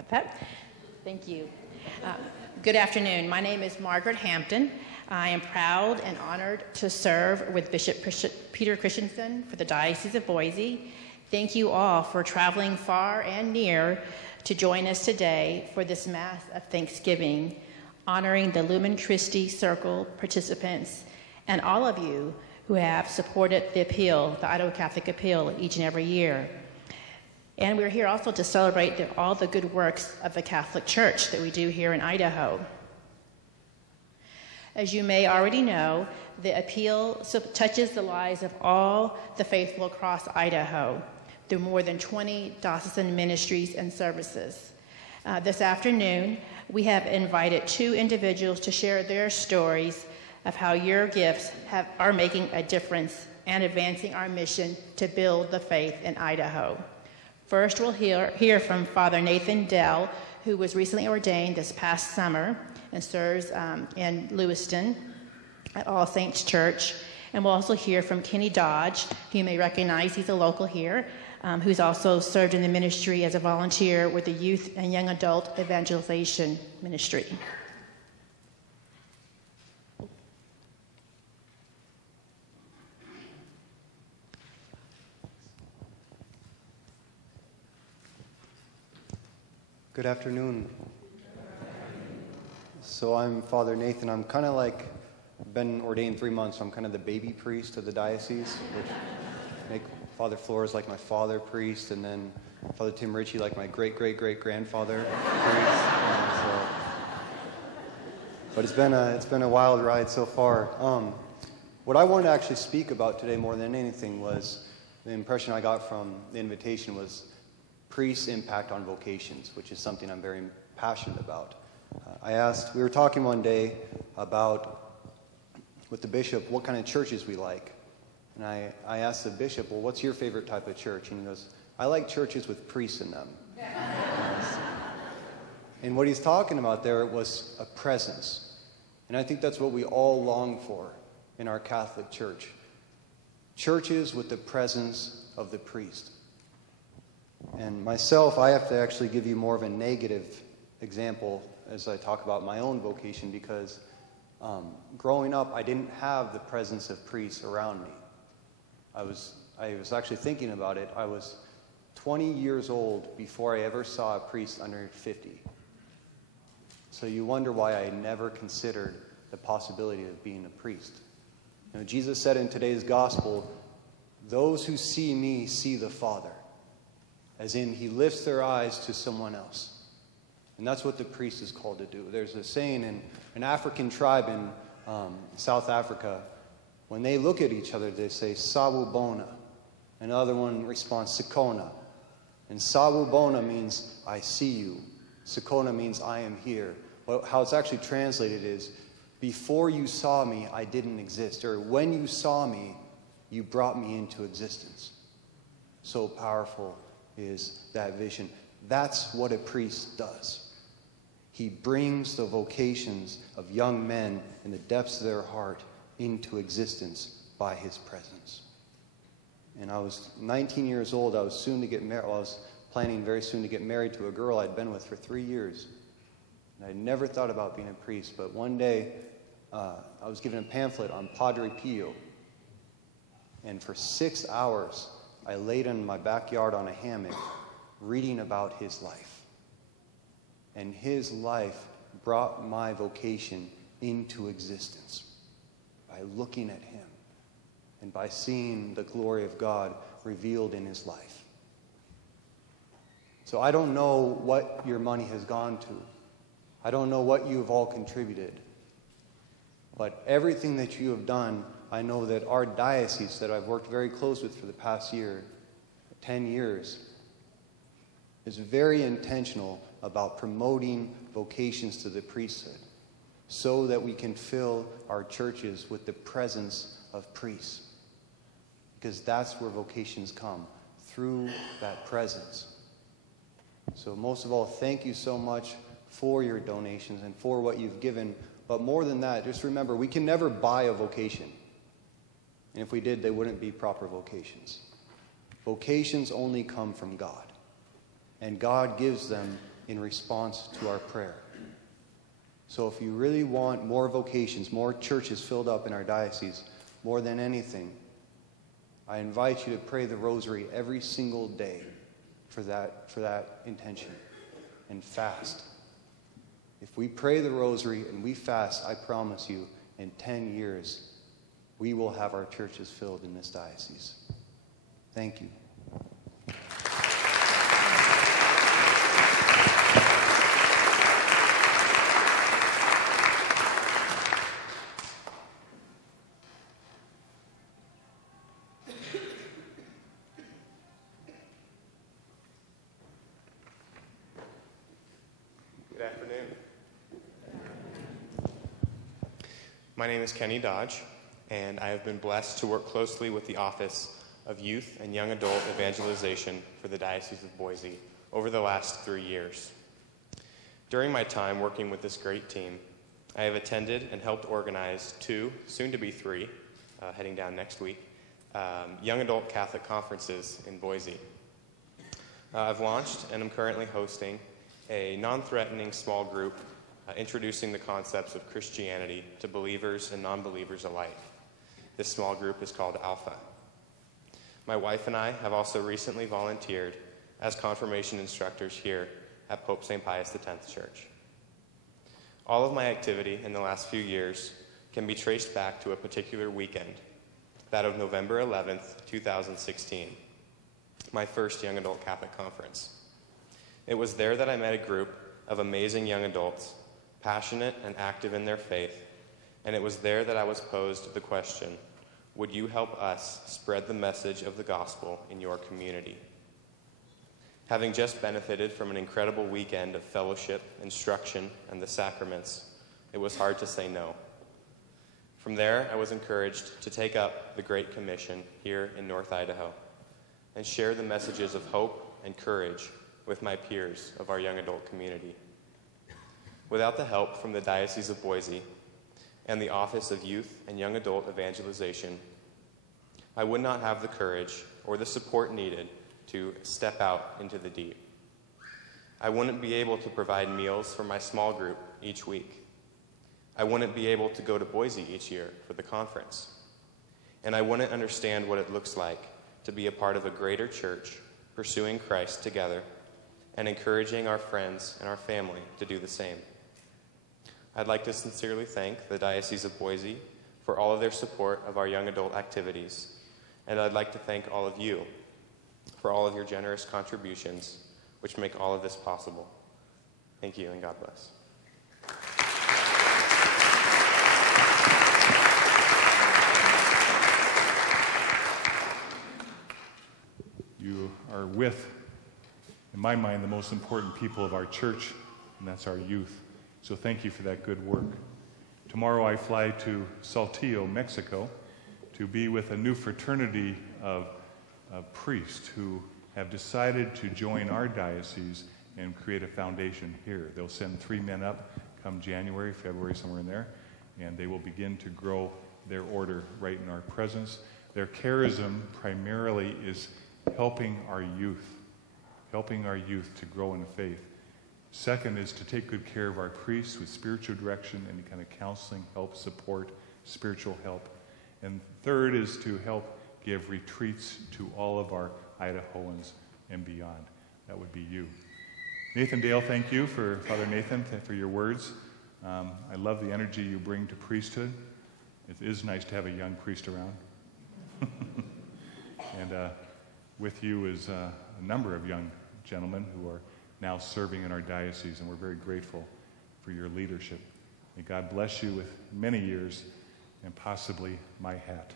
about that. Thank you. Good afternoon. My name is Margaret Hampton. I am proud and honored to serve with Bishop Peter Christensen for the Diocese of Boise. Thank you all for traveling far and near to join us today for this Mass of Thanksgiving, honoring the Lumen Christi Circle participants and all of you who have supported the appeal, the Idaho Catholic Appeal, each and every year. And we're here also to celebrate all the good works of the Catholic Church that we do here in Idaho. As you may already know, the appeal touches the lives of all the faithful across Idaho through more than 20 diocesan ministries and services. This afternoon, we have invited 2 individuals to share their stories of how your gifts are making a difference and advancing our mission to build the faith in Idaho. First, we'll hear from Father Nathan Dell, who was recently ordained this past summer and serves in Lewiston at All Saints Church. And we'll also hear from Kenny Dodge, who you may recognize. He's a local here, who's also served in the ministry as a volunteer with the Youth and Young Adult Evangelization Ministry. Good afternoon. So I'm Father Nathan. I'm kind of like, been ordained 3 months, so I'm kind of the baby priest of the diocese, which make Father Flores like my father priest, and then Father Tim Ritchie like my great-great-great-grandfather priest. But it's been a wild ride so far. What I wanted to actually speak about today more than anything was the impression I got from the invitation was priests' impact on vocations, which is something I'm very passionate about. We were talking one day with the bishop, what kind of churches we like. And I asked the bishop, well, what's your favorite type of church? And he goes, I like churches with priests in them. And what he's talking about there was a presence. And I think that's what we all long for in our Catholic Church. Churches with the presence of the priest. And myself, I have to actually give you more of a negative example as I talk about my own vocation, because growing up, I didn't have the presence of priests around me. I was actually thinking about it. I was 20 years old before I ever saw a priest under 50. So you wonder why I never considered the possibility of being a priest. You know, Jesus said in today's gospel, those who see me see the Father. As in, he lifts their eyes to someone else. And that's what the priest is called to do. There's a saying in an African tribe in South Africa, when they look at each other, they say, Sawubona. Another one responds, Sikona. And Sawubona means, I see you. Sikona means, I am here. Well, how it's actually translated is, before you saw me, I didn't exist. Or when you saw me, you brought me into existence. So powerful is that vision. That's what a priest does. He brings the vocations of young men in the depths of their heart into existence by his presence. And I was 19 years old. I was soon to get married. Well, I was planning very soon to get married to a girl I'd been with for 3 years. And I never thought about being a priest, but one day I was given a pamphlet on Padre Pio. And for 6 hours, I laid in my backyard on a hammock reading about his life. And his life brought my vocation into existence by looking at him and by seeing the glory of God revealed in his life. So I don't know what your money has gone to. I don't know what you have all contributed. But everything that you have done, I know that our diocese that I've worked very close with for the past 10 years, is very intentional about promoting vocations to the priesthood so that we can fill our churches with the presence of priests. Because that's where vocations come, through that presence. So most of all, thank you so much for your donations and for what you've given. But more than that, just remember, we can never buy a vocation. And if we did, they wouldn't be proper vocations. Vocations only come from God. And God gives them in response to our prayer. So if you really want more vocations, more churches filled up in our diocese, more than anything, I invite you to pray the rosary every single day for that intention, and fast. If we pray the rosary and we fast, I promise you, in 10 years, we will have our churches filled in this diocese. Thank you. Good afternoon. My name is Kenny Dodge, and I have been blessed to work closely with the Office of Youth and Young Adult Evangelization for the Diocese of Boise over the last 3 years. During my time working with this great team, I have attended and helped organize 2, soon to be 3, heading down next week, young adult Catholic conferences in Boise. I've launched and am currently hosting a non-threatening small group introducing the concepts of Christianity to believers and non-believers alike. This small group is called Alpha. My wife and I have also recently volunteered as confirmation instructors here at Pope St. Pius X Church. All of my activity in the last few years can be traced back to a particular weekend, that of November 11th, 2016, my first young adult Catholic conference. It was there that I met a group of amazing young adults, passionate and active in their faith, and it was there that I was posed the question, would you help us spread the message of the gospel in your community? Having just benefited from an incredible weekend of fellowship, instruction, and the sacraments, it was hard to say no. From there, I was encouraged to take up the Great Commission here in North Idaho and share the messages of hope and courage with my peers of our young adult community. Without the help from the Diocese of Boise and the Office of Youth and Young Adult Evangelization, I would not have the courage or the support needed to step out into the deep. I wouldn't be able to provide meals for my small group each week. I wouldn't be able to go to Boise each year for the conference. And I wouldn't understand what it looks like to be a part of a greater church pursuing Christ together and encouraging our friends and our family to do the same. I'd like to sincerely thank the Diocese of Boise for all of their support of our young adult activities, and I'd like to thank all of you for all of your generous contributions, which make all of this possible. Thank you, and God bless. You are with, in my mind, the most important people of our church, and that's our youth. So thank you for that good work. Tomorrow I fly to Saltillo, Mexico, to be with a new fraternity of priests who have decided to join our diocese and create a foundation here. They'll send 3 men up come January, February, somewhere in there, and they will begin to grow their order right in our presence. Their charism primarily is helping our youth to grow in faith. Second is to take good care of our priests with spiritual direction, any kind of counseling, help, support, spiritual help. And third is to help give retreats to all of our Idahoans and beyond. That would be you. Nathan Dale, thank you, Father Nathan, for your words. I love the energy you bring to priesthood. It is nice to have a young priest around. And with you is a number of young gentlemen who are now serving in our diocese, and we're very grateful for your leadership. May God bless you with many years and possibly my hat.